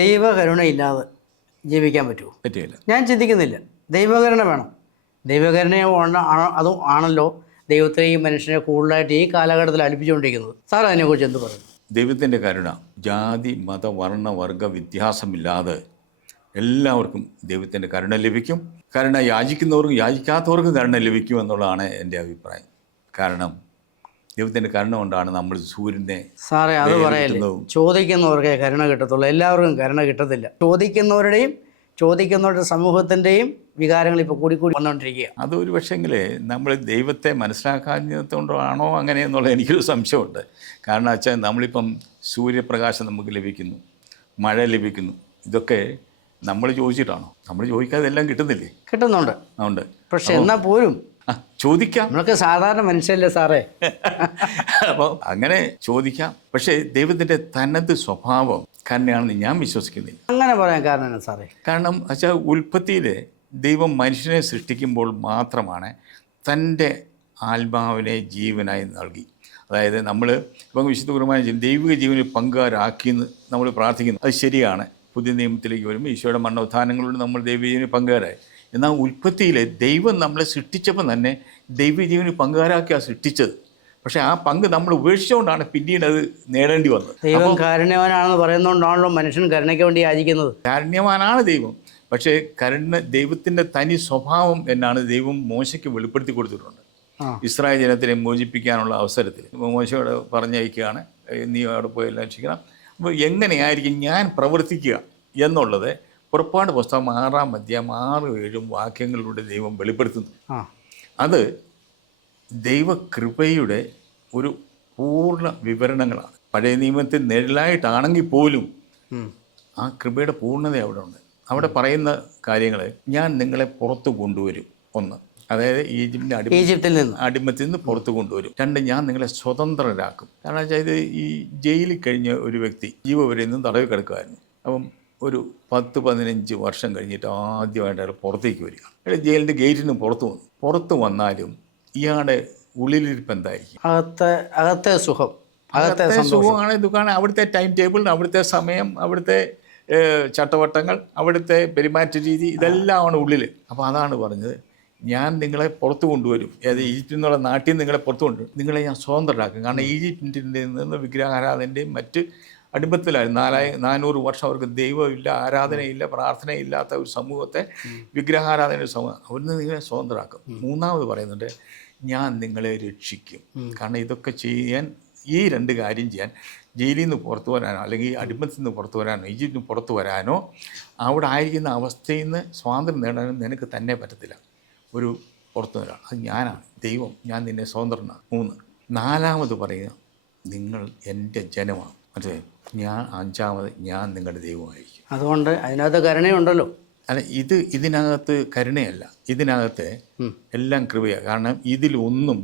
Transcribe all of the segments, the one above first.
ദൈവകരുണയില്ലാതെ ജീവിക്കാൻ പറ്റുമോ? പറ്റില്ല. ഞാൻ ചിന്തിക്കുന്നില്ല. ദൈവകരുണ വേണം. ദൈവകരുണ അതും ആണല്ലോ ദൈവത്തെയും മനുഷ്യനെ കൂടുതലായിട്ട് ഈ കാലഘട്ടത്തിൽ അടുപ്പിച്ചുകൊണ്ടിരിക്കുന്നത്. സാർ അതിനെക്കുറിച്ച് എന്ത് പറയും? ദൈവത്തിൻ്റെ കരുണ ജാതി മത വർണ്ണ വർഗ വ്യത്യാസമില്ലാതെ എല്ലാവർക്കും ദൈവത്തിൻ്റെ കരുണ ലഭിക്കും. കരുണ യാചിക്കുന്നവർക്കും യാചിക്കാത്തവർക്കും കരുണ ലഭിക്കും എന്നുള്ളതാണ് എൻ്റെ അഭിപ്രായം. കാരണം ദൈവത്തിൻ്റെ കരുണ കൊണ്ടാണ് നമ്മൾ സൂര്യനെ സാറേ അത് പറയല്ലേ, ചോദിക്കുന്നവർക്കേ കരുണ കിട്ടത്തുള്ളൂ, എല്ലാവർക്കും കരുണ കിട്ടത്തില്ല. ചോദിക്കുന്നവരുടെ സമൂഹത്തിൻ്റെയും വികാരങ്ങൾ ഇപ്പോൾ കൂടി വന്നുകൊണ്ടിരിക്കുക. അതൊരു പക്ഷേങ്കിൽ നമ്മൾ ദൈവത്തെ മനസ്സിലാക്കാത്തതുകൊണ്ടാണോ അങ്ങനെയെന്നുള്ള എനിക്കൊരു സംശയമുണ്ട്. കാരണം വെച്ചാൽ നമ്മളിപ്പം സൂര്യപ്രകാശം നമുക്ക് ലഭിക്കുന്നു, മഴ ലഭിക്കുന്നു, ഇതൊക്കെ നമ്മൾ ചോദിച്ചിട്ടാണോ? നമ്മൾ ചോദിക്കാതെ എല്ലാം കിട്ടുന്നില്ലേ? കിട്ടുന്നുണ്ട്. ഉണ്ട്. പക്ഷെ എന്നാൽ പോലും ചോദിക്കാം. നമ്മളൊക്കെ സാധാരണ മനുഷ്യല്ലേ സാറേ. അപ്പോൾ അങ്ങനെ ചോദിക്കാം. പക്ഷേ ദൈവത്തിൻ്റെ തനത് സ്വഭാവം കരുണയാണെന്ന് ഞാൻ വിശ്വസിക്കുന്നില്ല. അങ്ങനെ പറയാൻ കാരണം എന്നാ സാറേ? കാരണം വെച്ചാൽ ഉൽപ്പത്തിയിൽ ദൈവം മനുഷ്യനെ സൃഷ്ടിക്കുമ്പോൾ മാത്രമാണ് തൻ്റെ ആത്മാവിനെ ജീവനായി നൽകി. അതായത് നമ്മൾ ഇപ്പം വിശുദ്ധ കുർബാന ദൈവിക ജീവനിൽ പങ്കുകാരാക്കിയെന്ന് നമ്മൾ പ്രാർത്ഥിക്കുന്നു. അത് ശരിയാണ്. പുതിയ നിയമത്തിലേക്ക് വരുമ്പോൾ ഈശോയുടെ മരണോത്ഥാനങ്ങളോട് നമ്മൾ ദൈവജീവന് പങ്കുകാരായി. എന്നാൽ ഉൽപ്പത്തിയിൽ ദൈവം നമ്മളെ സൃഷ്ടിച്ചപ്പോൾ തന്നെ ദൈവജീവന് പങ്കുകാരാക്കിയാണ് സൃഷ്ടിച്ചത്. പക്ഷേ ആ പങ്ക് നമ്മൾ ഉപേക്ഷിച്ചുകൊണ്ടാണ് പിന്നീട് അത് നേടേണ്ടി വന്നത്. ദൈവം കാരുണ്യവാനാണെന്ന് പറയുന്നതുകൊണ്ടാണല്ലോ മനുഷ്യൻ കരുണയ്ക്ക് വേണ്ടി യാചിക്കുന്നത്. കാരുണ്യവാനാണ് ദൈവം. പക്ഷേ ദൈവത്തിൻ്റെ തനി സ്വഭാവം എന്നാണ് ദൈവം മോശയ്ക്ക് വെളിപ്പെടുത്തി കൊടുത്തിട്ടുണ്ട്. ഇസ്രായേൽ ജനത്തിനെ മോചിപ്പിക്കാനുള്ള അവസരത്തിൽ മോശയോട് പറഞ്ഞയക്കുകയാണ്, നീ അവിടെ പോയി എല്ലാം ചെയ്യണം. അപ്പോൾ എങ്ങനെയായിരിക്കും ഞാൻ പ്രവർത്തിക്കുക എന്നുള്ളത് പുറപ്പാട് പുസ്തകം 6-ാം അധ്യായം 6-7 വാക്യങ്ങളിലൂടെ ദൈവം വെളിപ്പെടുത്തുന്നു. അത് ദൈവകൃപയുടെ ഒരു പൂർണ്ണ വിവരണങ്ങളാണ്. പഴയ നിയമത്തിൽ നിഴലായിട്ടാണെങ്കിൽ പോലും ആ കൃപയുടെ പൂർണ്ണത അവിടെ ഉണ്ട്. അവിടെ പറയുന്ന കാര്യങ്ങൾ, ഞാൻ നിങ്ങളെ പുറത്തു കൊണ്ടുവരും. ഒന്ന്, അതായത് ഈജിപ്തിൽ നിന്ന് അടിമത്തിൽ നിന്ന് പുറത്തു കൊണ്ടുവരും. 2, ഞാൻ നിങ്ങളെ സ്വതന്ത്രരാക്കും. കാരണം വെച്ചാൽ ഇത് ഈ ജയിലിൽ കഴിഞ്ഞ ഒരു വ്യക്തി ജീവവരെ നിന്നും തടവിൽ കിടക്കുമായിരുന്നു. അപ്പം ഒരു 10-15 വർഷം കഴിഞ്ഞിട്ട് ആദ്യമായിട്ട് അയാൾ പുറത്തേക്ക് വരിക. അയാൾ ജയിലിൻ്റെ ഗേറ്റിന് പുറത്ത് വന്നാലും ഇയാളുടെ ഉള്ളിലിരിപ്പ് എന്തായിരിക്കും? അകത്തെ സുഖമാണ്, ദുഃഖമാണ്. അവിടുത്തെ ടൈം ടേബിൾ, അവിടുത്തെ സമയം, അവിടുത്തെ ചട്ടവട്ടങ്ങൾ, അവിടുത്തെ പെരുമാറ്റ രീതി, ഇതെല്ലാമാണ് ഉള്ളിൽ. അപ്പോൾ അതാണ് പറഞ്ഞത്, ഞാൻ നിങ്ങളെ പുറത്തു കൊണ്ടുവരും. അതായത് ഈജിപ്തിൽ നിന്നുള്ള നാട്ടിൽ നിന്ന് നിങ്ങളെ പുറത്തു കൊണ്ടുവരും. നിങ്ങളെ ഞാൻ സ്വതന്ത്രരാക്കും. കാരണം ഈജിപ്തിൽ നിന്ന് വിഗ്രഹാരാധനൻ്റെയും മറ്റ് അടിമത്തിലായിരുന്നു. 400 വർഷം അവർക്ക് ദൈവമില്ല, ആരാധനയില്ല, പ്രാർത്ഥനയില്ലാത്ത ഒരു സമൂഹത്തെ, വിഗ്രഹാരാധനയുടെ സമൂഹം, അവിടുന്ന് നിങ്ങളെ സ്വതന്ത്രരാക്കും. 3ാമത് പറയുന്നുണ്ട്, ഞാൻ നിങ്ങളെ രക്ഷിക്കും. കാരണം ഇതൊക്കെ ചെയ്യാൻ, ഈ 2 കാര്യം ചെയ്യാൻ, ജയിലിൽ നിന്ന് പുറത്തു വരാനോ അല്ലെങ്കിൽ അടിമത്തിൽ നിന്ന് പുറത്തു വരാനോ ഈജിപ്തിൽ നിന്ന് പുറത്തു വരാനോ അവിടെ ആയിരിക്കുന്ന അവസ്ഥയിൽ നിന്ന് സ്വാതന്ത്ര്യം നേടാനോ നിനക്ക് തന്നെ പറ്റത്തില്ല. ഒരു പുറത്തു വരാൻ അത് ഞാനാണ് ദൈവം, ഞാൻ നിന്നെ സ്വതന്ത്രനാണ്. 3, 4ാമത് പറയുക, നിങ്ങൾ എൻ്റെ ജനമാണ്. മറ്റേ 5ാമത്, ഞാൻ നിങ്ങളുടെ ദൈവമായിരിക്കും. അതുകൊണ്ട് അതിനകത്ത് കരുണയുണ്ടല്ലോ. അല്ല, ഇതിനകത്ത് കരുണയല്ല, ഇതിനകത്ത് എല്ലാം കൃപയാണ്. കാരണം ഇതിലൊന്നും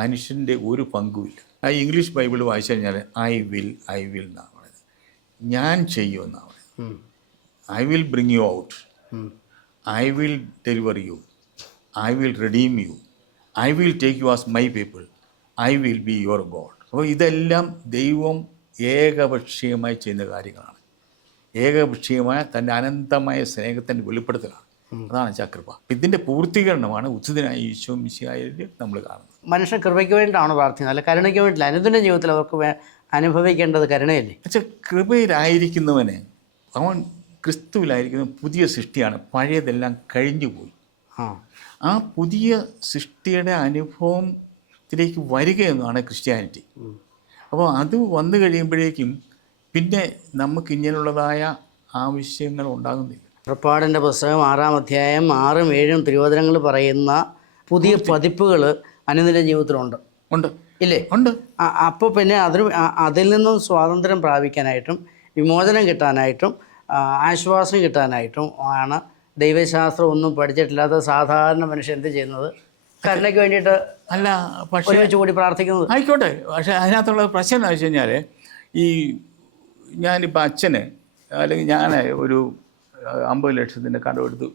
മനുഷ്യൻ്റെ ഒരു പങ്കുമില്ല. ആ ഇംഗ്ലീഷ് ബൈബിൾ വായിച്ചു കഴിഞ്ഞാൽ ഐ വിൽ എന്നാണ് പറയുന്നത്. ഞാൻ ചെയ്യുമെന്നാണ് പറയുന്നത്. I will bring you out, I will deliver you, I will redeem you, I will take you as my people, I will be your God. അപ്പോൾ ഇതെല്ലാം ദൈവം ഏകപക്ഷീയമായി ചെയ്യുന്ന കാര്യങ്ങളാണ്. ഏകപക്ഷീയമായ തൻ്റെ അനന്തമായ സ്നേഹത്തിൻ്റെ വെളിപ്പെടുത്തലാണ്. അതാണ് ചക്രപ. ഇതിൻ്റെ പൂർത്തീകരണമാണ് ഉചിതനായ ഈശോ മിശിഹായിൽ നമ്മൾ കാണുന്നത്. മനുഷ്യൻ കൃപയ്ക്ക് വേണ്ടിയിട്ടാണ് പ്രാർത്ഥിക്കുന്നത്, അല്ല കരുണയ്ക്ക് വേണ്ടിയില്ല. അനുദിന ജീവിതത്തിൽ അവർക്ക് അനുഭവിക്കേണ്ടത് കരുണയല്ലേ? പക്ഷേ കൃപയിലായിരിക്കുന്നവന്, അവൻ ക്രിസ്തുവിലായിരിക്കുന്ന പുതിയ സൃഷ്ടിയാണ്. പഴയതെല്ലാം കഴിഞ്ഞു പോയി. ആ പുതിയ സൃഷ്ടിയുടെ അനുഭവത്തിലേക്ക് വരിക എന്നതാണ് ക്രിസ്ത്യാനിറ്റി. അപ്പോൾ അത് വന്നു കഴിയുമ്പോഴേക്കും പിന്നെ നമുക്ക് ഇങ്ങനെയുള്ളതായ ആവശ്യങ്ങൾ ഉണ്ടാകുന്നില്ല. പുറപ്പാടിൻ്റെ പുസ്തകം 6-ാം അധ്യായം 6-ഉം 7-ഉം തിരുവചനങ്ങൾ പറയുന്ന പുതിയ പതിപ്പുകൾ അനുദിന ജീവിതത്തിലുണ്ട്. ഇല്ലേ? ഉണ്ട്. അപ്പോൾ പിന്നെ അതിൽ നിന്നും സ്വാതന്ത്ര്യം പ്രാപിക്കാനായിട്ടും വിമോചനം കിട്ടാനായിട്ടും ആശ്വാസം കിട്ടാനായിട്ടും ആണ് ദൈവശാസ്ത്രം ഒന്നും പഠിച്ചിട്ടില്ലാത്ത സാധാരണ മനുഷ്യൻ എന്ത് ചെയ്യുന്നത്? കരുണയ്ക്ക് വേണ്ടിയിട്ട് അല്ല, പക്ഷേ കൂടി പ്രാർത്ഥിക്കുന്നത്. ആയിക്കോട്ടെ. പക്ഷേ അതിനകത്തുള്ള പ്രശ്നം എന്ന് വെച്ച് കഴിഞ്ഞാൽ, ഈ ഞാനിപ്പോൾ അച്ഛന് അല്ലെങ്കിൽ ഞാൻ ഒരു 50 ലക്ഷത്തിൻ്റെ കടമെടുത്ത്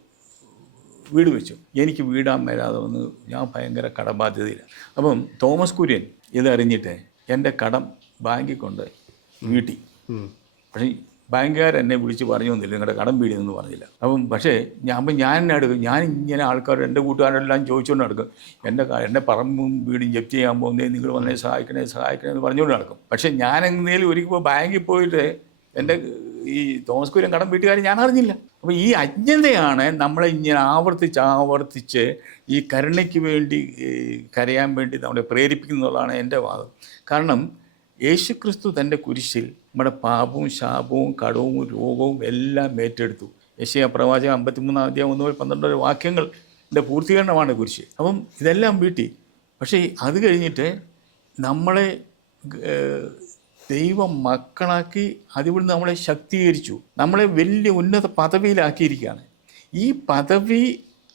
വീട് വെച്ചു. എനിക്ക് വീടാൻ വരാതെ വന്ന് ഞാൻ ഭയങ്കര കടബാധ്യതയില്ല. അപ്പം തോമസ് കുര്യൻ ഇതറിഞ്ഞിട്ട് എൻ്റെ കടം ബാങ്കിൽ കൊണ്ട് വീട്ടി. പക്ഷേ ബാങ്കുകാർ എന്നെ വിളിച്ച് പറഞ്ഞു തന്നില്ല, നിങ്ങളുടെ കടം വീടിയെന്ന് പറഞ്ഞില്ല. പക്ഷേ ഞാൻ എന്നെ എടുക്കും, ഞാൻ ഇങ്ങനെ ആൾക്കാർ എൻ്റെ കൂട്ടുകാരെല്ലാം ചോദിച്ചുകൊണ്ട് നടക്കും, എൻ്റെ പറമ്പും വീടും ജപ്തി ചെയ്യാൻ പോകുന്നേ, നിങ്ങൾ വന്നേ സഹായിക്കണേ എന്ന് പറഞ്ഞുകൊണ്ട് നടക്കും. പക്ഷേ ഞാൻ എങ്ങനെയും ഒരിക്കൽ ബാങ്കിൽ പോയിട്ട് എൻ്റെ ഈ തോമസ് കുര്യൻ കടം വീട്ടുകാർ ഞാൻ അറിഞ്ഞില്ല. അപ്പോൾ ഈ അജ്ഞതയാണ് നമ്മളെ ഇങ്ങനെ ആവർത്തിച്ച് ഈ കരുണയ്ക്ക് വേണ്ടി കരയാൻ വേണ്ടി നമ്മളെ പ്രേരിപ്പിക്കുന്നുള്ളതാണ് എൻ്റെ വാദം. കാരണം യേശുക്രിസ്തു തൻ്റെ കുരിശിൽ നമ്മുടെ പാപവും ശാപവും കടവും രോഗവും എല്ലാം ഏറ്റെടുത്തു. യെശയ്യാ പ്രവാചകൻ 53 അധ്യായം 1-12 വാക്യങ്ങളുടെ പൂർത്തീകരണമാണ് കുരിശ്. അപ്പം ഇതെല്ലാം വീട്ടി. പക്ഷേ അത് കഴിഞ്ഞിട്ട് നമ്മളെ ദൈവം മക്കളാക്കി അതിവിടുന്ന് നമ്മളെ ശക്തീകരിച്ചു, നമ്മളെ വലിയ ഉന്നത പദവിയിലാക്കിയിരിക്കുകയാണ്. ഈ പദവി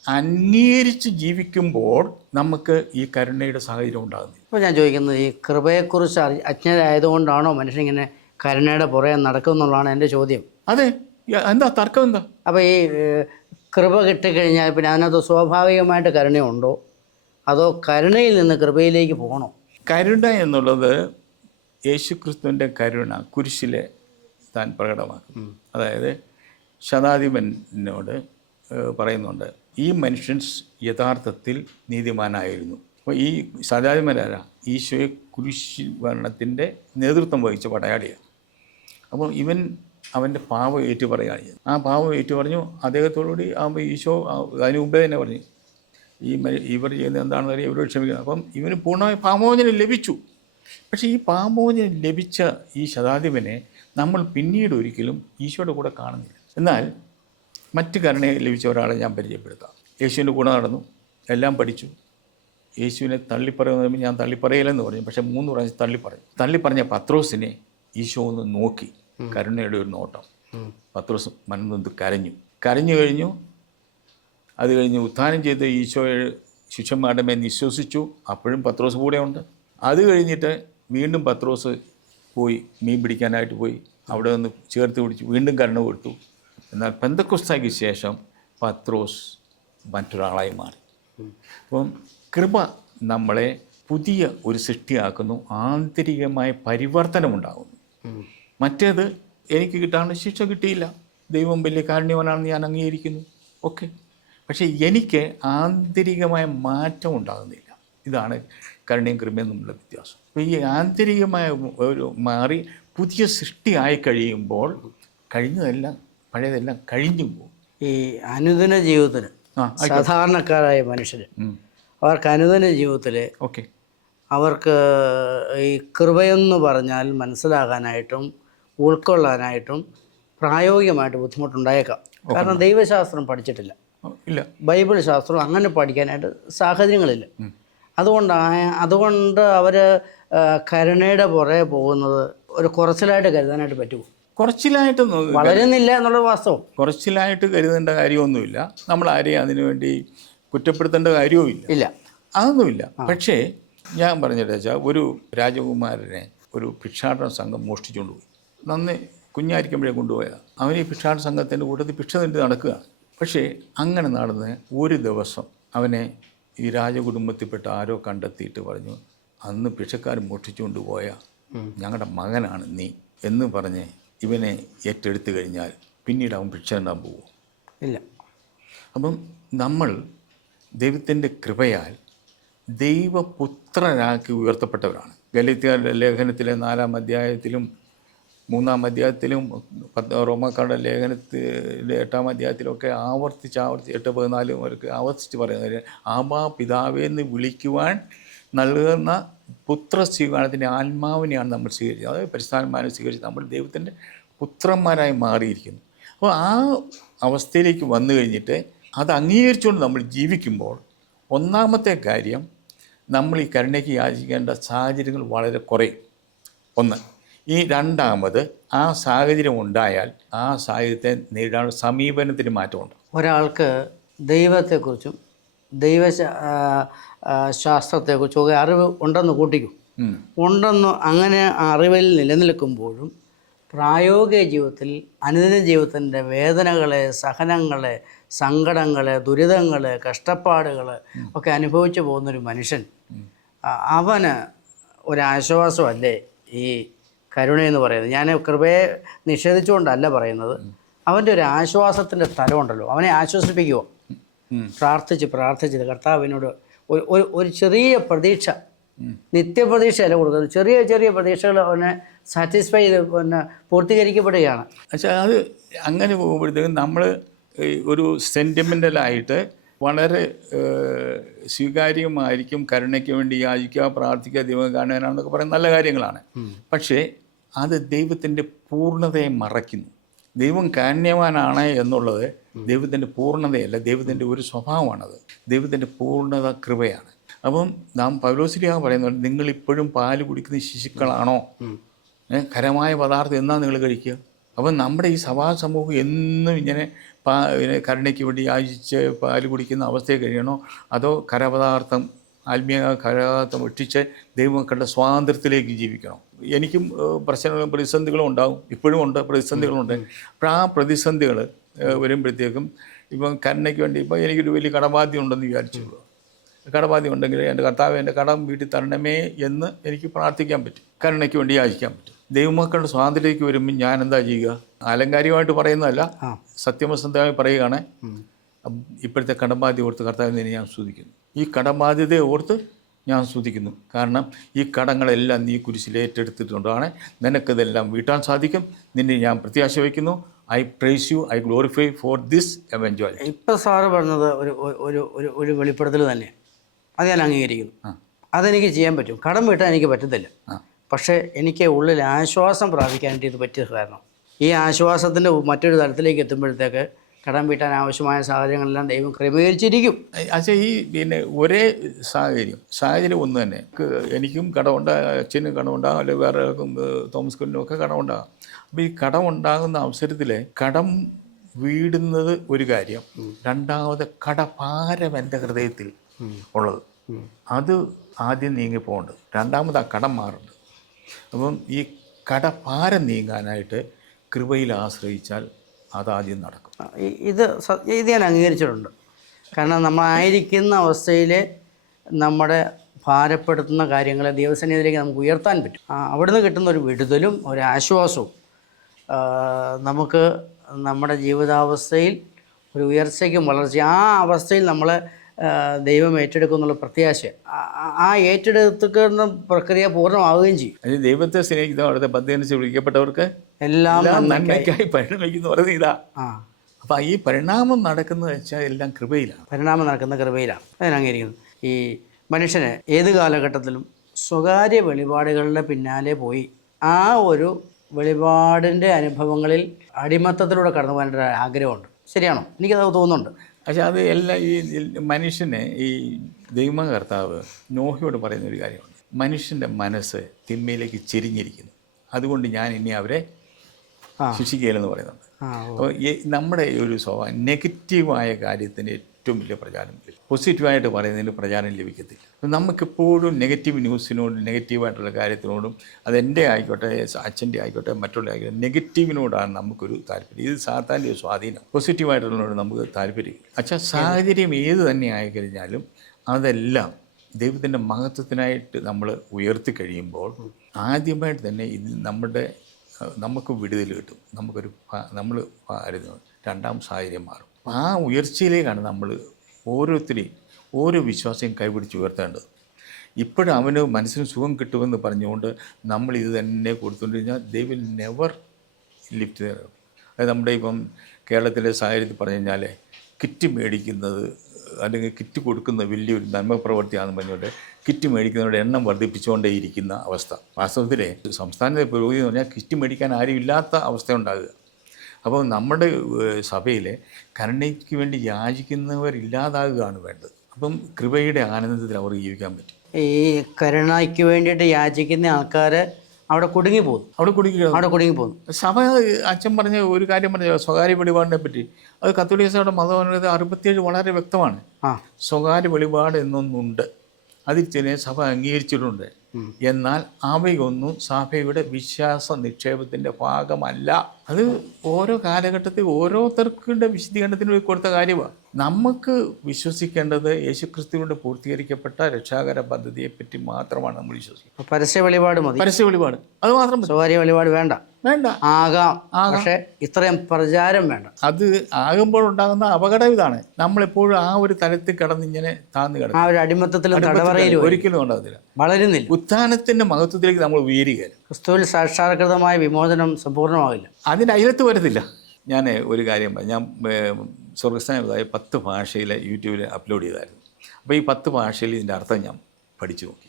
അംഗീകരിച്ച് ജീവിക്കുമ്പോൾ നമുക്ക് ഈ കരുണയുടെ സാഹചര്യം ഉണ്ടാകുന്നത്. ഇപ്പോൾ ഞാൻ ചോദിക്കുന്നത്, ഈ കൃപയെക്കുറിച്ച് അജ്ഞരായതുകൊണ്ടാണോ മനുഷ്യനിങ്ങനെ കരുണയുടെ പുറകെ നടക്കുമെന്നുള്ളതാണ് എൻ്റെ ചോദ്യം. അതെ, എന്താ തർക്കം എന്താ? അപ്പോൾ ഈ കൃപ കിട്ടിക്കഴിഞ്ഞാൽ പിന്നെ അതിനകത്ത് സ്വാഭാവികമായിട്ട് കരുണയുണ്ടോ, അതോ കരുണയിൽ നിന്ന് കൃപയിലേക്ക് പോകണോ? കരുണ എന്നുള്ളത് യേശുക്രിസ്തുവിൻ്റെ കരുണ കുരിശിലെ താൻ പ്രകടമാക്കും. അതായത് ശതാധിപനോട് പറയുന്നുണ്ട്, ഈ മനുഷ്യൻ യഥാർത്ഥത്തിൽ നീതിമാനായിരുന്നു. അപ്പോൾ ഈ ശതാധിപനാരാ? ഈശോയെ കുരിശ് ഭരണത്തിൻ്റെ നേതൃത്വം വഹിച്ച പടയാളിയാണ്. അപ്പോൾ അവൻ്റെ പാവം ഏറ്റു പറയുകയാണ് ചെയ്തത്. ആ പാവം ഏറ്റു പറഞ്ഞു അദ്ദേഹത്തോടുകൂടി ആകുമ്പോൾ ഈശോ അതിന് മുമ്പേ തന്നെ പറഞ്ഞു, ഇവർ ചെയ്യുന്നത് എന്താണെന്ന് അറിയാം, ഇവരോട് ക്ഷമിക്കണം. അപ്പം ഇവന് പൂർണ്ണമായി പാപമോചനം ലഭിച്ചു. പക്ഷേ ഈ പാപമോചനം ലഭിച്ച ഈ ശതാധിപനെ നമ്മൾ പിന്നീട് ഒരിക്കലും ഈശോയുടെ കൂടെ കാണുന്നില്ല. എന്നാൽ മറ്റ് കരുണ ലഭിച്ച ഒരാളെ ഞാൻ പരിചയപ്പെടുത്താം. യേശുവിൻ്റെ കൂടെ നടന്നു, എല്ലാം പഠിച്ചു. യേശുവിനെ തള്ളിപ്പറയുന്ന ഞാൻ തള്ളിപ്പറയില്ലെന്ന് പറഞ്ഞു, പക്ഷേ 3 പ്രാവശ്യം തള്ളിപ്പറഞ്ഞ പത്രോസിനെ ഈശോ ഒന്ന് നോക്കി, കരുണയുടെ ഒരു നോട്ടം. പത്രോസ് മനന്നൊന്ന് കരഞ്ഞു കഴിഞ്ഞു. അത് കഴിഞ്ഞ് ഉത്ഥാനം ചെയ്ത് ഈശോയെ ശിഷ്യന്മാരുടെ മേൽ വിശ്വസിച്ചു. അപ്പോഴും പത്രോസ് കൂടെ ഉണ്ട്. അത് കഴിഞ്ഞിട്ട് വീണ്ടും പത്രോസ് പോയി മീൻ പിടിക്കാനായിട്ട് പോയി, അവിടെ നിന്ന് ചേർത്ത് പിടിച്ചു, വീണ്ടും കരുണ കൊടുത്തു. എന്നാൽ പെന്തക്കോസ്തായ്ക്ക് ശേഷം പത്രോസ് മറ്റൊരാളായി മാറി. അപ്പം കൃപ നമ്മളെ പുതിയ ഒരു സൃഷ്ടിയാക്കുന്നു, ആന്തരികമായ പരിവർത്തനമുണ്ടാകുന്നു. മറ്റേത് എനിക്ക് കിട്ടാനുള്ള ശിക്ഷ കിട്ടിയില്ല, ദൈവം വലിയ കാരുണ്യവാനാണെന്ന് ഞാൻ അംഗീകരിക്കുന്നു, ഓക്കെ, പക്ഷേ എനിക്ക് ആന്തരികമായ മാറ്റം ഉണ്ടാകുന്നില്ല. ഇതാണ് കരുണയും കൃപയും തമ്മിലുള്ള വ്യത്യാസം. അപ്പോൾ ഈ ആന്തരികമായ ഒരു മാറി പുതിയ സൃഷ്ടിയായി കഴിയുമ്പോൾ കഴിഞ്ഞതെല്ലാം പഴയതെല്ലാം കഴിഞ്ഞു പോകും. ഈ അനുദിന ജീവിതത്തിന് സാധാരണക്കാരായ മനുഷ്യർ അവർക്ക് അനുദിന ജീവിതത്തിൽ അവർക്ക് ഈ കൃപയെന്ന് പറഞ്ഞാൽ മനസ്സിലാകാനായിട്ടും ഉൾക്കൊള്ളാനായിട്ടും പ്രായോഗികമായിട്ട് ബുദ്ധിമുട്ടുണ്ടായേക്കാം. കാരണം ദൈവശാസ്ത്രം പഠിച്ചിട്ടില്ല, ബൈബിൾ ശാസ്ത്രം അങ്ങനെ പഠിക്കാനായിട്ട് സാഹചര്യങ്ങളില്ല. അതുകൊണ്ട് അവർ കരുണയുടെ പുറകെ പോകുന്നത് ഒരു കുറച്ചിലായിട്ട് കരുതാനായിട്ട് പറ്റുമോ? കുറച്ചിലായിട്ട് വളരുന്നില്ല എന്നുള്ള വാസ്തവം. കുറച്ചിലായിട്ട് കരുതേണ്ട കാര്യമൊന്നുമില്ല. നമ്മൾ ആരെയും അതിനുവേണ്ടി കുറ്റപ്പെടുത്തേണ്ട കാര്യവും ഇല്ല, അതൊന്നുമില്ല. പക്ഷേ ഞാൻ പറഞ്ഞിട്ട് വെച്ചാൽ ഒരു രാജകുമാരനെ ഒരു ഭിക്ഷാടന സംഘം മോഷ്ടിച്ചുകൊണ്ട് പോയി. നന്ന് കുഞ്ഞായിരിക്കുമ്പോഴേ കൊണ്ടുപോയതാണ്. അവൻ ഈ ഭിക്ഷാടന സംഘത്തിൻ്റെ കൂട്ടത്തിൽ ഭിക്ഷ നീട്ടി നടക്കുകയാണ്. പക്ഷേ അങ്ങനെ നടന്ന് ഒരു ദിവസം അവനെ ഈ രാജകുടുംബത്തിൽപ്പെട്ട ആരോ കണ്ടെത്തിയിട്ട് പറഞ്ഞു, അന്ന് ഭിക്ഷക്കാർ മോഷ്ടിച്ചുകൊണ്ട് പോയ ഞങ്ങളുടെ മകനാണ് നീ എന്ന് പറഞ്ഞ് ഇവനെ ഏറ്റെടുത്തു കഴിഞ്ഞാൽ പിന്നീട് അവൻ ഭിക്ഷ ഉണ്ടാൻ പോകുമോ? ഇല്ല. അപ്പം നമ്മൾ ദൈവത്തിൻ്റെ കൃപയാൽ ദൈവപുത്രരാക്കി ഉയർത്തപ്പെട്ടവരാണ്. ഗലാത്യരുടെ ലേഖനത്തിലെ 4-ാം അധ്യായത്തിലും 3-ാം അധ്യായത്തിലും റോമാക്കാരുടെ ലേഖനത്തിലെ 8-ാം അധ്യായത്തിലൊക്കെ ആവർത്തിച്ച് 8-14 അവർക്ക് ആവർത്തിച്ച് പറയുന്നത് ആബാ പിതാവേ എന്ന് വിളിക്കുവാൻ നൽകുന്ന പുത്രസ്വീകാരത്തിൻ്റെ ആത്മാവിനെയാണ് നമ്മൾ സ്വീകരിച്ചത്. അതായത് പരിശുദ്ധാത്മാവിനെ സ്വീകരിച്ച് നമ്മൾ ദൈവത്തിൻ്റെ പുത്രന്മാരായി മാറിയിരിക്കുന്നു. അപ്പോൾ ആ അവസ്ഥയിലേക്ക് വന്നു കഴിഞ്ഞിട്ട് അത് അംഗീകരിച്ചുകൊണ്ട് നമ്മൾ ജീവിക്കുമ്പോൾ ഒന്നാമത്തെ കാര്യം, നമ്മൾ ഈ കരുണയ്ക്ക് യാചിക്കേണ്ട സാഹചര്യങ്ങൾ വളരെ കുറയും. ഒന്ന്. ഈ രണ്ടാമത്, ആ സാഹചര്യം ഉണ്ടായാൽ ആ സാഹചര്യത്തെ നേരിടാനുള്ള സമീപനത്തിന് മാറ്റമുണ്ട്. ഒരാൾക്ക് ദൈവത്തെക്കുറിച്ചും ശാസ്ത്രത്തെക്കുറിച്ചും ഒക്കെ അറിവ് ഉണ്ടെന്ന് കൂട്ടിക്കും. അങ്ങനെ അറിവിൽ നിലനിൽക്കുമ്പോഴും പ്രായോഗിക ജീവിതത്തിൽ അനുദിന ജീവിതത്തിൻ്റെ വേദനകളെ, സഹനങ്ങളെ, സങ്കടങ്ങളെ, ദുരിതങ്ങളെ, കഷ്ടപ്പാടുകൾ ഒക്കെ അനുഭവിച്ചു പോകുന്നൊരു മനുഷ്യൻ, അവന് ഒരാശ്വാസമല്ലേ ഈ കരുണയെന്ന് പറയുന്നത്. ഞാൻ കൃപയെ നിഷേധിച്ചുകൊണ്ടല്ല പറയുന്നത്. അവൻ്റെ ഒരു ആശ്വാസത്തിൻ്റെ സ്ഥലമുണ്ടല്ലോ, അവനെ ആശ്വസിപ്പിക്കുമോ, പ്രാർത്ഥിച്ച് കർത്താവിനോട് ഒരു ചെറിയ പ്രതീക്ഷ, നിത്യപ്രതീക്ഷയല്ല കൊടുക്കുന്നത്, ചെറിയ ചെറിയ പ്രതീക്ഷകൾ അവനെ സാറ്റിസ്ഫൈ ചെയ്ത് പൂർത്തീകരിക്കപ്പെടുകയാണ്. പക്ഷേ അത് അങ്ങനെ പോകുമ്പോഴത്തേക്കും നമ്മൾ ഒരു സെൻറ്റിമെൻ്റലായിട്ട് വളരെ സ്വീകാര്യമായിരിക്കും. കരുണയ്ക്ക് വേണ്ടി യാചിക്കുക, പ്രാർത്ഥിക്കുക, ദൈവം കാണാനാണെന്നൊക്കെ പറയുന്ന നല്ല കാര്യങ്ങളാണ്. പക്ഷേ അത് ദൈവത്തിൻ്റെ പൂർണ്ണതയെ മറയ്ക്കുന്നു. ദൈവം കാരുണ്യവാനാണ് എന്നുള്ളത് ദൈവത്തിൻ്റെ പൂർണ്ണതയല്ല, ദൈവത്തിൻ്റെ ഒരു സ്വഭാവമാണത്. ദൈവത്തിൻ്റെ പൂർണ്ണത കൃപയാണ്. അപ്പം നാം പൗലോസ്ലീഹ പറയുന്നത്, നിങ്ങളിപ്പോഴും പാല് കുടിക്കുന്ന ശിശുക്കളാണോ? ഖരമായ പദാർത്ഥം എന്നാ നിങ്ങൾ കഴിക്കുക? അപ്പം നമ്മുടെ ഈ സഭാ സമൂഹം എന്നും ഇങ്ങനെ കരുണയ്ക്ക് വേണ്ടി യാചിച്ച് പാല് കുടിക്കുന്ന അവസ്ഥയെ കഴിയണോ, അതോ ഖരപദാർത്ഥം, ആത്മീയ ഖരപദാർത്ഥം വെട്ടിച്ച് ദൈവമക്കളുടെ സ്വാതന്ത്ര്യത്തിലേക്ക് ജീവിക്കണം? എനിക്കും പ്രശ്നങ്ങളും പ്രതിസന്ധികളും ഉണ്ടാകും, ഇപ്പോഴും ഉണ്ട്, പ്രതിസന്ധികളുണ്ട്. അപ്പോൾ ആ പ്രതിസന്ധികൾ വരുമ്പോഴത്തേക്കും ഇപ്പം കരുണയ്ക്ക് വേണ്ടി ഇപ്പം എനിക്കൊരു വലിയ കടബാധ്യം ഉണ്ടെന്ന് വിചാരിച്ചുള്ളൂ. കടബാധ്യം ഉണ്ടെങ്കിൽ എൻ്റെ കർത്താവ് എൻ്റെ കടം വീട്ടിൽ തരണമേ എന്ന് എനിക്ക് പ്രാർത്ഥിക്കാൻ പറ്റും, കരുണയ്ക്ക് വേണ്ടി യാചിക്കാൻ പറ്റും. ദൈവമക്കളുടെ സ്വാതന്ത്ര്യത്തിലേക്ക് വരുമ്പോൾ ഞാൻ എന്താ ചെയ്യുക? അലങ്കാരികമായിട്ട് പറയുന്നതല്ല, സത്യവസന്ധമായി പറയുകയാണ്. ഇപ്പോഴത്തെ കടബാധ്യത ഓർത്ത് കർത്താവിനെ ഞാൻ സ്തുതിക്കുന്നു. ഈ കടബാധ്യതയെ ഓർത്ത് ഞാൻ സ്തുതിക്കുന്നു. കാരണം ഈ കടങ്ങളെല്ലാം നീ കുരിശിൽ ഏറ്റെടുത്തിട്ടുണ്ടാണ്. നിനക്കിതെല്ലാം വീട്ടാൻ സാധിക്കും. നിന്നെ ഞാൻ പ്രത്യാശ വയ്ക്കുന്നു. I praise you, I glorify for this eventuality. ഇപ്പം സാറ് പറഞ്ഞത് ഒരു വെളിപ്പെടുത്തൽ തന്നെ, അത് ഞാൻ അംഗീകരിക്കുന്നു. അതെനിക്ക് ചെയ്യാൻ പറ്റും. കടം വീട്ടാൻ എനിക്ക് പറ്റത്തില്ല. പക്ഷേ എനിക്ക് ഉള്ളിൽ ആശ്വാസം പ്രാപിക്കാനായിട്ട് ഇത് പറ്റിയ കാരണം, ഈ ആശ്വാസത്തിൻ്റെ മറ്റൊരു തലത്തിലേക്ക് എത്തുമ്പോഴത്തേക്ക് കടം വീട്ടാൻ ആവശ്യമായ സാഹചര്യങ്ങളെല്ലാം ദൈവം ക്രമീകരിച്ചിരിക്കും. പക്ഷേ ഈ പിന്നെ ഒരേ സാഹചര്യം ഒന്ന് തന്നെ. എനിക്കും കടമുണ്ടാകും, അച്ഛനും കടമുണ്ടാകും, അല്ലെങ്കിൽ വേറെ തോമസ് കുലിനും ഒക്കെ കടമുണ്ടാകും. അപ്പോൾ ഈ കടം ഉണ്ടാകുന്ന അവസരത്തിൽ കടം വീടുന്നത് ഒരു കാര്യം, രണ്ടാമത് കടഭാരം എൻ്റെ ഹൃദയത്തിൽ ഉള്ളത് അത് ആദ്യം നീങ്ങിപ്പോകേണ്ടത്, രണ്ടാമത് ആ കടം മാറുന്നത്. അപ്പം ഈ കടഭാരം നീങ്ങാനായിട്ട് കൃപയിൽ ആശ്രയിച്ചാൽ അതാദ്യം നടക്കും. ഇത് ഞാൻ അംഗീകരിച്ചിട്ടുണ്ട്. കാരണം നമ്മളായിരിക്കുന്ന അവസ്ഥയിൽ നമ്മുടെ ഭാരപ്പെടുത്തുന്ന കാര്യങ്ങളെ ദൈവസന്നിധിയിലേക്ക് നമുക്ക് ഉയർത്താൻ പറ്റും. അവിടുന്ന് കിട്ടുന്ന ഒരു വിടുതലും ഒരു ആശ്വാസവും നമുക്ക് നമ്മുടെ ജീവിതാവസ്ഥയിൽ ഒരു ഉയർച്ചയ്ക്കും വളർച്ചയും, ആ അവസ്ഥയിൽ നമ്മൾ ദൈവം ഏറ്റെടുക്കും എന്നുള്ള പ്രത്യാശ, ആ ഏറ്റെടുക്കുന്ന പ്രക്രിയ പൂർണ്ണമാവുകയും ചെയ്യും. അത് ദൈവത്തെ സ്നേഹിക്കുന്ന അവിടുത്തെ പദ്ധതി വിളിക്കപ്പെട്ടവർക്ക് എല്ലാം നന്മയ്ക്കായി പരിണമിക്കുന്നു പറയുന്നത് ഇതാ. അപ്പം ഈ പരിണാമം നടക്കുന്നത് വെച്ചാൽ എല്ലാം കൃപയിലാണ്. പരിണാമം നടക്കുന്ന കൃപയിലാണ്. അതിനംഗീകരിക്കുന്നത്. ഈ മനുഷ്യന് ഏത് കാലഘട്ടത്തിലും സ്വകാര്യ വെളിപാടുകളുടെ പിന്നാലെ പോയി ആ ഒരു വെളിപാടിൻ്റെ അനുഭവങ്ങളിൽ അടിമത്തത്തിലൂടെ കടന്നു പോകാനായിട്ട് ആഗ്രഹമുണ്ട്. ശരിയാണോ? എനിക്കത് തോന്നുന്നുണ്ട്. പക്ഷെ അത് എല്ലാം ഈ മനുഷ്യനെ ഈ ദൈവകർത്താവ് നോഹിയോട് പറയുന്ന ഒരു കാര്യമുണ്ട്. മനുഷ്യൻ്റെ മനസ്സ് തിന്മയിലേക്ക് ചെരിഞ്ഞിരിക്കുന്നു, അതുകൊണ്ട് ഞാൻ ഇനി അവരെ ശിക്ഷിക്കുകയില്ലെന്ന് പറയുന്നുണ്ട്. അപ്പോൾ നമ്മുടെ ഒരു സ്വഭാവം നെഗറ്റീവായ കാര്യത്തിന് ഏറ്റവും വലിയ പ്രചാരം ലഭിക്കും, പോസിറ്റീവായിട്ട് പറയുന്നതിന് പ്രചാരം ലഭിക്കത്തില്ല. അപ്പം നമുക്കെപ്പോഴും നെഗറ്റീവ് ന്യൂസിനോടും നെഗറ്റീവായിട്ടുള്ള കാര്യത്തിനോടും, അതെൻ്റെ ആയിക്കോട്ടെ, അച്ഛൻ്റെ ആയിക്കോട്ടെ, മറ്റുള്ള ആയിക്കോട്ടെ, നെഗറ്റീവിനോടാണ് നമുക്കൊരു താല്പര്യം. ഇത് സാത്താൻ്റെ ഒരു സ്വാധീനം. പോസിറ്റീവായിട്ടുള്ളതിനോട് നമുക്ക് താല്പര്യം. അച്ഛാ, സാഹചര്യം ഏത് തന്നെ ആയിക്കഴിഞ്ഞാലും അതെല്ലാം ദൈവത്തിൻ്റെ മഹത്വത്തിനായിട്ട് നമ്മൾ ഉയർത്തി കഴിയുമ്പോൾ ആദ്യമായിട്ട് തന്നെ ഇത് നമുക്ക് വിടുതൽ കിട്ടും. നമ്മൾ രണ്ടാം സാഹചര്യം മാറും. ആ ഉയർച്ചയിലേക്കാണ് നമ്മൾ ഓരോരുത്തരെയും ഓരോ വിശ്വാസവും കൈപിടിച്ച് ഉയർത്തേണ്ടത്. ഇപ്പോഴും അവന് മനസ്സിന് സുഖം കിട്ടുമെന്ന് പറഞ്ഞുകൊണ്ട് നമ്മൾ ഇത് തന്നെ കൊടുത്തുകൊണ്ട് കഴിഞ്ഞാൽ they will never lift there. അത് നമ്മുടെ ഇപ്പം കേരളത്തിലെ സാഹചര്യത്തിൽ പറഞ്ഞു കഴിഞ്ഞാൽ കിറ്റ് മേടിക്കുന്നത് അല്ലെങ്കിൽ കിറ്റ് കൊടുക്കുന്ന വലിയൊരു നന്മ പ്രവൃത്തിയാണെന്ന് പറഞ്ഞുകൊണ്ട് കിറ്റ് മേടിക്കുന്നവരുടെ എണ്ണം വർദ്ധിപ്പിച്ചുകൊണ്ടേയിരിക്കുന്ന അവസ്ഥ. വാസ്തവത്തിൽ സംസ്ഥാനത്തെ പുരോഗതി എന്ന് പറഞ്ഞാൽ കിറ്റ് മേടിക്കാൻ ആരും ഇല്ലാത്ത അവസ്ഥ ഉണ്ടാകുക. അപ്പോൾ നമ്മുടെ സഭയിൽ കരുണയ്ക്ക് വേണ്ടി യാചിക്കുന്നവരില്ലാതാകുകയാണ് വേണ്ടത്. അപ്പം കൃപയുടെ ആനന്ദത്തിൽ അവർക്ക് ജീവിക്കാൻ പറ്റും. ഈ കരുണയ്ക്ക് വേണ്ടിയിട്ട് യാചിക്കുന്ന ആൾക്കാർ അവിടെ കുടുങ്ങിപ്പോകുന്നു. സഭ അച്ഛൻ പറഞ്ഞ ഒരു കാര്യം പറഞ്ഞ സ്വകാര്യ വെളിപാടിനെ പറ്റി, അത് കത്തോലിക്ക സഭയുടെ മതപരത 67 വളരെ വ്യക്തമാണ്. സ്വകാര്യ വെളിപാട് എന്നൊന്നുണ്ട്, അതിൽ തന്നെ സഭ അംഗീകരിച്ചിട്ടുണ്ട്. എന്നാൽ അവയൊന്നും സഭയുടെ വിശ്വാസ നിക്ഷേപത്തിൻ്റെ ഭാഗമല്ല. അത് ഓരോ കാലഘട്ടത്തിൽ ഓരോരുത്തർക്കുടെ വിശദീകരണത്തിന് കൊടുത്ത കാര്യമാണ്. നമുക്ക് വിശ്വസിക്കേണ്ടത് യേശുക്രിസ്തുവിൻ്റെ പൂർത്തീകരിക്കപ്പെട്ട രക്ഷാകര പദ്ധതിയെപ്പറ്റി മാത്രമാണ് നമ്മൾ വിശ്വസിക്കുന്നത്. പരസ്യ വെളിപാട് മതി, പരസ്യ വെളിപാട് അത് മാത്രം മതി. സ്വകാര്യ വെളിപാട് വേണ്ട. വേണ്ട, ആകാം, പക്ഷേ ഇത്രയും പ്രചാരം വേണ്ട. അത് ആകുമ്പോഴുണ്ടാകുന്ന അപകടം ഇതാണ്. നമ്മളെപ്പോഴും ആ ഒരു തലത്തിൽ കിടന്നിങ്ങനെ താന്ന് കിടക്കും. ആ ഒരു അടിമത്തത്തിലും തടവറയിലും ഒരിക്കലും ഉണ്ടാകത്തില്ല, വളരുന്നില്ല. ഉത്ഥാനത്തിൻ്റെ മഹത്വത്തിലേക്ക് നമ്മൾ ഉയരുകയാണ്. ക്രിസ്തുവിൽ സാക്ഷാത്കൃതമായ വിമോചനം സമ്പൂർണ്ണമാകില്ല, അതിൻ്റെ അയലത്ത് വരത്തില്ല. ഞാൻ ഒരു കാര്യം ഞാൻ സ്വർഗസ്ഥാനതായ 10 ഭാഷയിൽ യൂട്യൂബിൽ അപ്ലോഡ് ചെയ്തായിരുന്നു. അപ്പോൾ ഈ 10 ഭാഷയിൽ ഇതിൻ്റെ അർത്ഥം ഞാൻ പഠിച്ചു നോക്കി.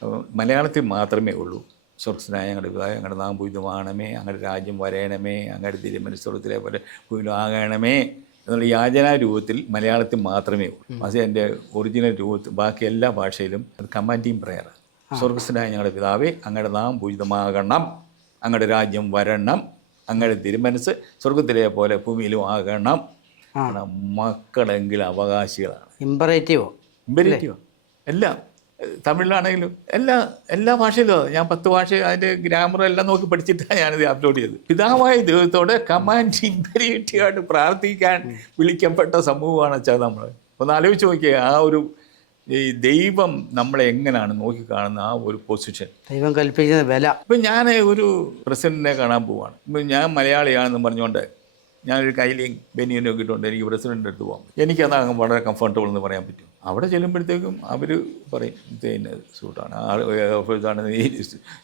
അപ്പോൾ മലയാളത്തിൽ മാത്രമേ ഉള്ളൂ സ്വർഗസ്ഥനായ ഞങ്ങളുടെ പിതാവേ, ഞങ്ങളുടെ നാം പൂജിതമാകണമേ, അങ്ങയുടെ രാജ്യം വരയണമേ, അങ്ങയുടെ തിരുമനസ്സ്വർഗത്തിലെ പോലെ ഭൂമിയിലും ആകണമേ എന്നുള്ള യാചനാ രൂപത്തിൽ മലയാളത്തിൽ മാത്രമേ ഉള്ളൂ. പക്ഷേ എൻ്റെ ഒറിജിനൽ രൂപത്തിൽ ബാക്കി എല്ലാ ഭാഷയിലും അത് കമാൻഡിങ് പ്രയറാണ്. സ്വർഗസ്ഥനായ ഞങ്ങളുടെ പിതാവേ, അങ്ങയുടെ നാം പൂജിതമാകണം, അങ്ങയുടെ രാജ്യം വരണം, അങ്ങയുടെ തിരുമനസ് സ്വർഗത്തിലെ പോലെ ഭൂമിയിലും ആകണം. മക്കളെങ്കിൽ അവകാശികളാണ്. ഇമ്പറേറ്റീവോ എല്ലാം തമിഴിലാണെങ്കിലും എല്ലാ ഭാഷയിലും ഞാൻ 10 ഭാഷ അതിൻ്റെ ഗ്രാമർ എല്ലാം നോക്കി പഠിച്ചിട്ടാണ് ഞാനിത് അപ്ലോഡ് ചെയ്തത്. പിതാവായ ദൈവത്തോട് കമാൻഡ് ഇമ്പറേറ്റീവായിട്ട് പ്രാർത്ഥിക്കാൻ വിളിക്കപ്പെട്ട സമൂഹമാണ് വെച്ചാൽ നമ്മൾ ഒന്ന് ആലോചിച്ച് നോക്കിയാൽ ആ ഒരു ഈ ദൈവം നമ്മളെ എങ്ങനെയാണ് നോക്കിക്കാണുന്ന ആ ഒരു പൊസിഷൻ, ദൈവം കൽപ്പിക്കുന്ന വില. ഇപ്പം ഞാൻ ഒരു പ്രസിഡന്റിനെ കാണാൻ പോവാണ്. ഇപ്പം ഞാൻ മലയാളിയാണെന്ന് പറഞ്ഞുകൊണ്ട് ഞാനൊരു കയ്യിലേയും ബനിയനും ഒക്കെ ഇട്ടുകൊണ്ട് എനിക്ക് പ്രസിഡൻ്റ് അടുത്ത് പോകാം. എനിക്കത് വളരെ കംഫർട്ടബിൾ എന്ന് പറയാൻ പറ്റും. അവിടെ ചെല്ലുമ്പോഴത്തേക്കും അവർ പറയും ഇതന്നെ സൂട്ടാണ്, ഓഫീസാണ്,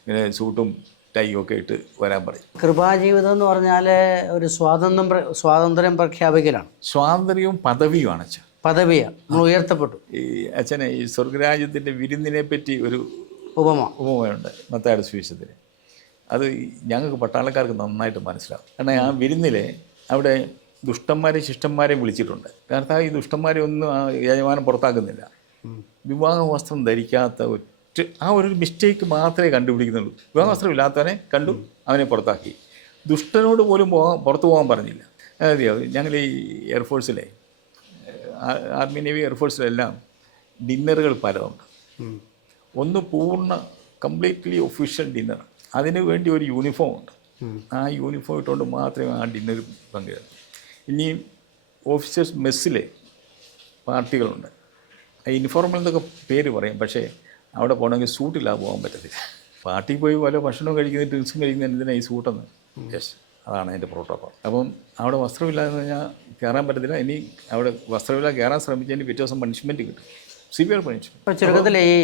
ഇങ്ങനെ സൂട്ടും ടൈയും ഒക്കെ ഇട്ട് വരാൻ പറയും. കൃപാജീവിതം എന്ന് പറഞ്ഞാൽ ഒരു സ്വാതന്ത്ര്യം പ്രഖ്യാപിക്കലാണ്. സ്വാതന്ത്ര്യവും പദവിയുമാണ് അച്ഛൻ. പദവിയാണ്, നമ്മൾ ഉയർത്തപ്പെട്ടു. ഈ അച്ഛനെ ഈ സ്വർഗരാജ്യത്തിൻ്റെ വിരുന്നിനെ പറ്റി ഒരു ഉപമയുണ്ട് മത്തായിയുടെ സുവിശേഷത്തിൽ. അത് ഞങ്ങൾക്ക് പട്ടാളക്കാർക്ക് നന്നായിട്ട് മനസ്സിലാവും. കാരണം ആ വിരുന്നിലെ അവിടെ ദുഷ്ടന്മാരെയും ശിഷ്ടന്മാരെയും വിളിച്ചിട്ടുണ്ട്. കാരണം ഈ ദുഷ്ടന്മാരെ ഒന്നും ആ യജമാനം പുറത്താക്കുന്നില്ല. വിവാഹ വസ്ത്രം ധരിക്കാത്ത ആ ഒരു മിസ്റ്റേക്ക് മാത്രമേ കണ്ടുപിടിക്കുന്നുള്ളൂ. വിവാഹ വസ്ത്രം ഇല്ലാത്തവനെ കണ്ടു, അവനെ പുറത്താക്കി. ദുഷ്ടനോട് പോലും പുറത്തു പോകാൻ പറഞ്ഞില്ല. അതെയോ, ഞങ്ങൾ ഈ എയർഫോഴ്സിലെ ആർമി നേവി എയർഫോഴ്സിലെല്ലാം ഡിന്നറുകൾ പലതുണ്ട്. ഒന്ന് പൂർണ്ണ കംപ്ലീറ്റ്ലി ഒഫീഷ്യൽ ഡിന്നർ, അതിനു വേണ്ടി ഒരു യൂണിഫോം ഉണ്ട്. ആ യൂണിഫോം ഇട്ടുകൊണ്ട് മാത്രമേ ആ ഡിന്നറിൽ പങ്കെടുക്കൂ. ഇനിയും ഓഫീസേഴ്സ് മെസ്സിലെ പാർട്ടികളുണ്ട്. ഇൻഫോർമൽ എന്നൊക്കെ പേര് പറയും, പക്ഷേ അവിടെ പോകണമെങ്കിൽ സൂട്ടില്ലാതെ പോകാൻ പറ്റത്തില്ല. പാർട്ടി പോയി പല ഭക്ഷണവും കഴിക്കുന്ന ഡ്രിങ്ക്സും കഴിക്കുന്ന എന്തിനാണ് ഈ സൂട്ടെന്ന്. യെസ്, അതാണ് അതിൻ്റെ പ്രോട്ടോക്കോൾ. അപ്പം അവിടെ വസ്ത്രമില്ലാന്ന് പറഞ്ഞാൽ കയറാൻ പറ്റത്തില്ല. ഇനി അവിടെ വസ്ത്രമില്ലാതെ കയറാൻ ശ്രമിച്ചതിന് പിറ്റേ ദിവസം പണിഷ്മെൻറ്റ് കിട്ടും, സിവിയർ പണിഷ്മെൻറ്റ്. ചുരുക്കത്തിൽ ഈ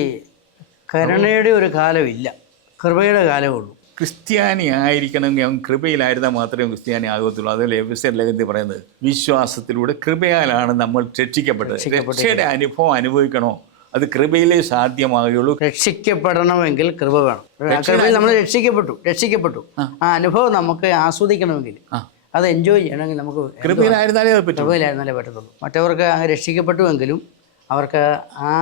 കരുണയുടെ ഒരു കാലമില്ല, കൃപയുടെ കാലമേ ഉള്ളൂ. ക്രിസ്ത്യാനി ആയിരിക്കണമെങ്കിൽ അവൻ കൃപയിലായിരുന്നാൽ മാത്രമേ ക്രിസ്ത്യാനി ആകത്തുള്ളൂ. അതല്ല എഫെസ്യർ ലേഖനത്തിൽ പറയുന്നത്, വിശ്വാസത്തിലൂടെ കൃപയാലാണ് നമ്മൾ രക്ഷിക്കപ്പെട്ടത്. രക്ഷയുടെ അനുഭവം അനുഭവിക്കണോ, അത് കൃപയിലേ സാധ്യമാകുകയുള്ളൂ. രക്ഷിക്കപ്പെടണമെങ്കിൽ കൃപ വേണം. കൃപയിൽ നമ്മൾ രക്ഷിക്കപ്പെട്ടു ആ അനുഭവം നമുക്ക് ആസ്വദിക്കണമെങ്കിൽ, അത് എൻജോയ് ചെയ്യണമെങ്കിൽ നമുക്ക് കൃപയിലായിരുന്നാലേ പറ്റത്തുള്ളൂ. മറ്റവർക്ക് അങ്ങ് രക്ഷിക്കപ്പെട്ടുവെങ്കിലും അവർക്ക് ആ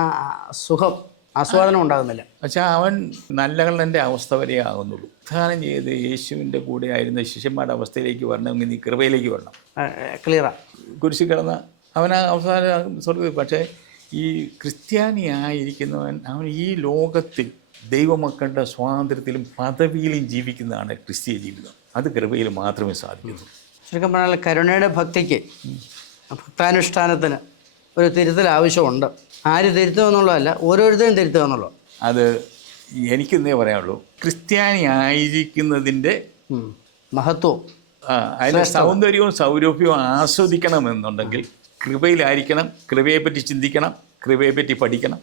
സുഖം ആസ്വാദനം ഉണ്ടാകുന്നില്ല. പക്ഷേ അവൻ നല്ലകളുടെ അവസ്ഥ വരെ ആകുന്നുള്ളൂ. ഉദ്ധാനം ചെയ്ത് യേശുവിൻ്റെ കൂടെ ആയിരുന്ന ശിഷ്യന്മാരുടെ അവസ്ഥയിലേക്ക് വരണമെങ്കിൽ നീ കൃപയിലേക്ക് വരണം. ക്ലിയറാണ്. കുരിശിൽ കിടന്ന അവൻ അവസാനം സ്വർഗ്ഗത്തിൽ. പക്ഷേ ഈ ക്രിസ്ത്യാനിയായിരിക്കുന്നവൻ അവൻ ഈ ലോകത്തിൽ ദൈവമക്കളുടെ സ്വാതന്ത്ര്യത്തിലും പദവിയിലും ജീവിക്കുന്നതാണ് ക്രിസ്തീയ ജീവിതം. അത് കൃപയിൽ മാത്രമേ സാധിക്കുള്ളൂ. ശരിക്കും പറഞ്ഞാൽ കരുണയുടെ ഭക്തിക്ക്, ഭക്താനുഷ്ഠാനത്തിന് ഒരു തിരുത്തൽ ആവശ്യമുണ്ട്. ആര് തിരുത്തുക എന്നുള്ളതല്ല, ഓരോരുത്തരും തിരുത്തുക എന്നുള്ളത്. അത് എനിക്കെന്നേ പറയാനുള്ളൂ. ക്രിസ്ത്യാനി ആയിരിക്കുന്നതിൻ്റെ മഹത്വവും അതിൻ്റെ സൗന്ദര്യവും സൗരഭ്യവും ആസ്വദിക്കണമെന്നുണ്ടെങ്കിൽ കൃപയിലായിരിക്കണം. കൃപയെപ്പറ്റി ചിന്തിക്കണം, കൃപയെപ്പറ്റി പഠിക്കണം,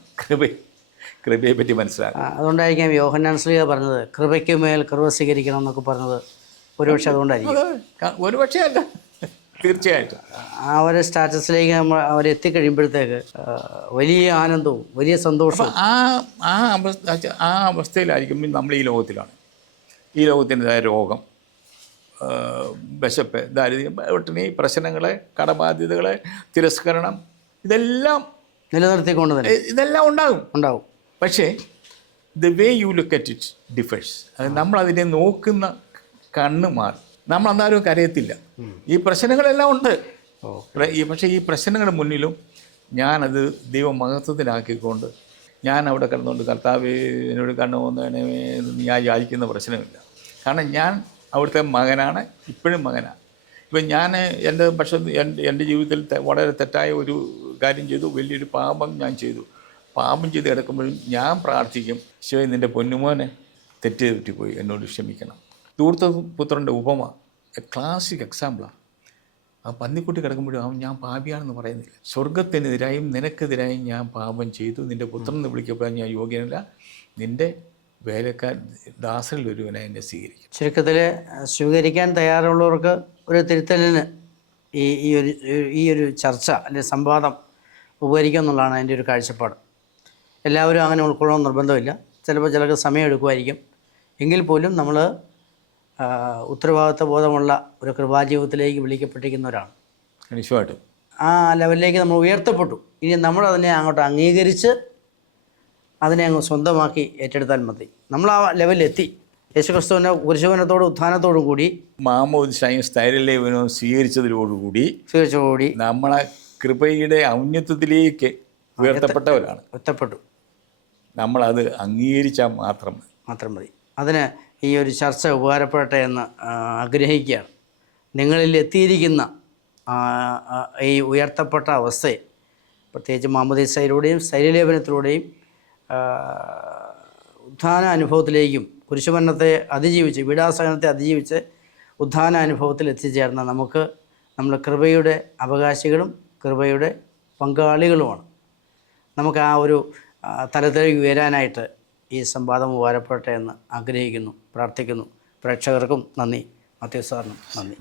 കൃപയെപ്പറ്റി മനസ്സിലാക്കണം. അതുകൊണ്ടായിരിക്കാം യോഹന്നാൻ ശ്ലീഹ പറഞ്ഞത് കൃപയ്ക്ക് മേൽ കൃപ സ്വീകരിക്കണം എന്നൊക്കെ പറഞ്ഞത്. ഒരുപക്ഷെ അതുകൊണ്ടായിരിക്കും. ഒരുപക്ഷെ അല്ല, തീർച്ചയായിട്ടും. ആ ഒരു സ്റ്റാറ്റസിലേക്ക് നമ്മൾ അവരെത്തിക്കഴിയുമ്പോഴത്തേക്ക് വലിയ ആനന്ദവും വലിയ സന്തോഷവും ആ അവസ്ഥയിലായിരിക്കും നമ്മൾ ഈ ലോകത്തിലാണ്. ഈ ലോകത്തിൻ്റെതായ രോഗം, വിശപ്പ്, ദാരിദ്ര്യം, ഒട്ടനവധി പ്രശ്നങ്ങളെ, കടബാധ്യതകളെ, തിരസ്കരണം, ഇതെല്ലാം നിലനിർത്തിക്കൊണ്ട് തന്നെ ഇതെല്ലാം ഉണ്ടാകും. പക്ഷേ the way you look at it differs. നമ്മളതിനെ നോക്കുന്ന കണ്ണ് മാറും. നമ്മൾ അന്നാരും കരയത്തില്ല. ഈ പ്രശ്നങ്ങളെല്ലാം ഉണ്ട്. പക്ഷേ ഈ പ്രശ്നങ്ങളുടെ മുന്നിലും ഞാനത് ദൈവമഹത്വത്തിലാക്കിക്കൊണ്ട് ഞാൻ അവിടെ കിടന്നുകൊണ്ട് കർത്താവേ എന്നോട് കണ്ണു പോകുന്നതിനെ ഞാൻ യാചിക്കുന്ന പ്രശ്നമില്ല. കാരണം ഞാൻ അവിടുത്തെ മകനാണ്, ഇപ്പോഴും മകനാണ്. ഇപ്പം ഞാൻ എൻ്റെ പക്ഷേ എൻ്റെ ജീവിതത്തിൽ വളരെ തെറ്റായ ഒരു കാര്യം ചെയ്തു, വലിയൊരു പാപം ഞാൻ ചെയ്തു. പാപം ചെയ്ത് കിടക്കുമ്പോഴും ഞാൻ പ്രാർത്ഥിക്കും, ശിവ നിൻ്റെ പൊന്നുമോനെ തെറ്റ് പറ്റിപ്പോയി, എന്നോട് ക്ഷമിക്കണം. ധൂർത്തപുത്രൻ്റെ ഉപമ ക്ലാസിക് എക്സാമ്പിളാണ്. ആ പന്നിക്കുട്ടി കിടക്കുമ്പോഴും അവൻ ഞാൻ പാപിയാണെന്ന് പറയുന്നില്ല. സ്വർഗത്തിനെതിരായും നിനക്കെതിരായും ഞാൻ പാപം ചെയ്തു, നിൻ്റെ പുത്രൻ എന്ന് വിളിക്കപ്പെടാൻ ഞാൻ യോഗ്യനല്ല, നിൻ്റെ വേലക്കാരൻ ദാസരിൽ ഒരുവനെ എന്നെ സ്വീകരിക്കും. ചുരുക്കത്തിൽ സ്വീകരിക്കാൻ തയ്യാറുള്ളവർക്ക് ഒരു തിരുത്തലിന് ഈ ഒരു ചർച്ച അല്ലെങ്കിൽ സംവാദം ഉപകരിക്കും എന്നുള്ളതാണ് എൻ്റെ ഒരു കാഴ്ചപ്പാട്. എല്ലാവരും അങ്ങനെ ഉൾക്കൊള്ളണമെന്ന് നിർബന്ധമില്ല. ചിലപ്പോൾ ചിലർക്ക് സമയം എടുക്കുമായിരിക്കും. എങ്കിൽ പോലും നമ്മൾ ഉത്തരവാദിത്വ ബോധമുള്ള ഒരു കൃപാജീവിതത്തിലേക്ക് വിളിക്കപ്പെട്ടിരിക്കുന്നവരാണ്. നിശ്ചയമായിട്ടും ആ ലെവലിലേക്ക് നമ്മൾ ഉയർത്തപ്പെട്ടു. ഇനി നമ്മളതിനെ അങ്ങോട്ട് അംഗീകരിച്ച് അതിനെ അങ്ങ് സ്വന്തമാക്കി ഏറ്റെടുത്താൽ മതി. നമ്മൾ ആ ലെവലിലെത്തി. യേശുക്രിസ്തുവിൻ്റെ കുരിശുമരണത്തോടും ഉത്ഥാനത്തോടും കൂടി മാമോദിസയും സ്ഥൈര്യലേപനവും സ്വീകരിച്ചതോടുകൂടി നമ്മളെ കൃപയുടെ ഔന്നത്യത്തിലേക്ക് ഉയർത്തപ്പെട്ടവരാണ്. ഉയർത്തപ്പെട്ടു. നമ്മളത് അംഗീകരിച്ചാൽ മാത്രം മതി. അതിന് ഈ ഒരു ചർച്ച ഉപകാരപ്പെടട്ടെ എന്ന് ആഗ്രഹിക്കുകയാണ്. നിങ്ങളിൽ എത്തിയിരിക്കുന്ന ഈ ഉയർത്തപ്പെട്ട അവസ്ഥയെ, പ്രത്യേകിച്ച് മാമോദീസയിലൂടെയും സ്ഥൈര്യലേപനത്തിലൂടെയും ഉത്ഥാന അനുഭവത്തിലേക്കും കുരിശുമരണത്തെ അതിജീവിച്ച് പീഡാസഹനത്തെ അതിജീവിച്ച് ഉത്ഥാന അനുഭവത്തിൽ എത്തിച്ചേർന്ന നമുക്ക് നമ്മൾ കൃപയുടെ അവകാശികളും കൃപയുടെ പങ്കാളികളുമാണ്. നമുക്ക് ആ ഒരു തലത്തിലേക്ക് ഉയരാനായിട്ട് ഈ സംവാദം ഉപകാരപ്പെടട്ടെ എന്ന് ആഗ്രഹിക്കുന്നു, പ്രാർത്ഥിക്കുന്നു. പ്രേക്ഷകർക്കും നന്ദി, മാത്യു സാറിനും നന്ദി.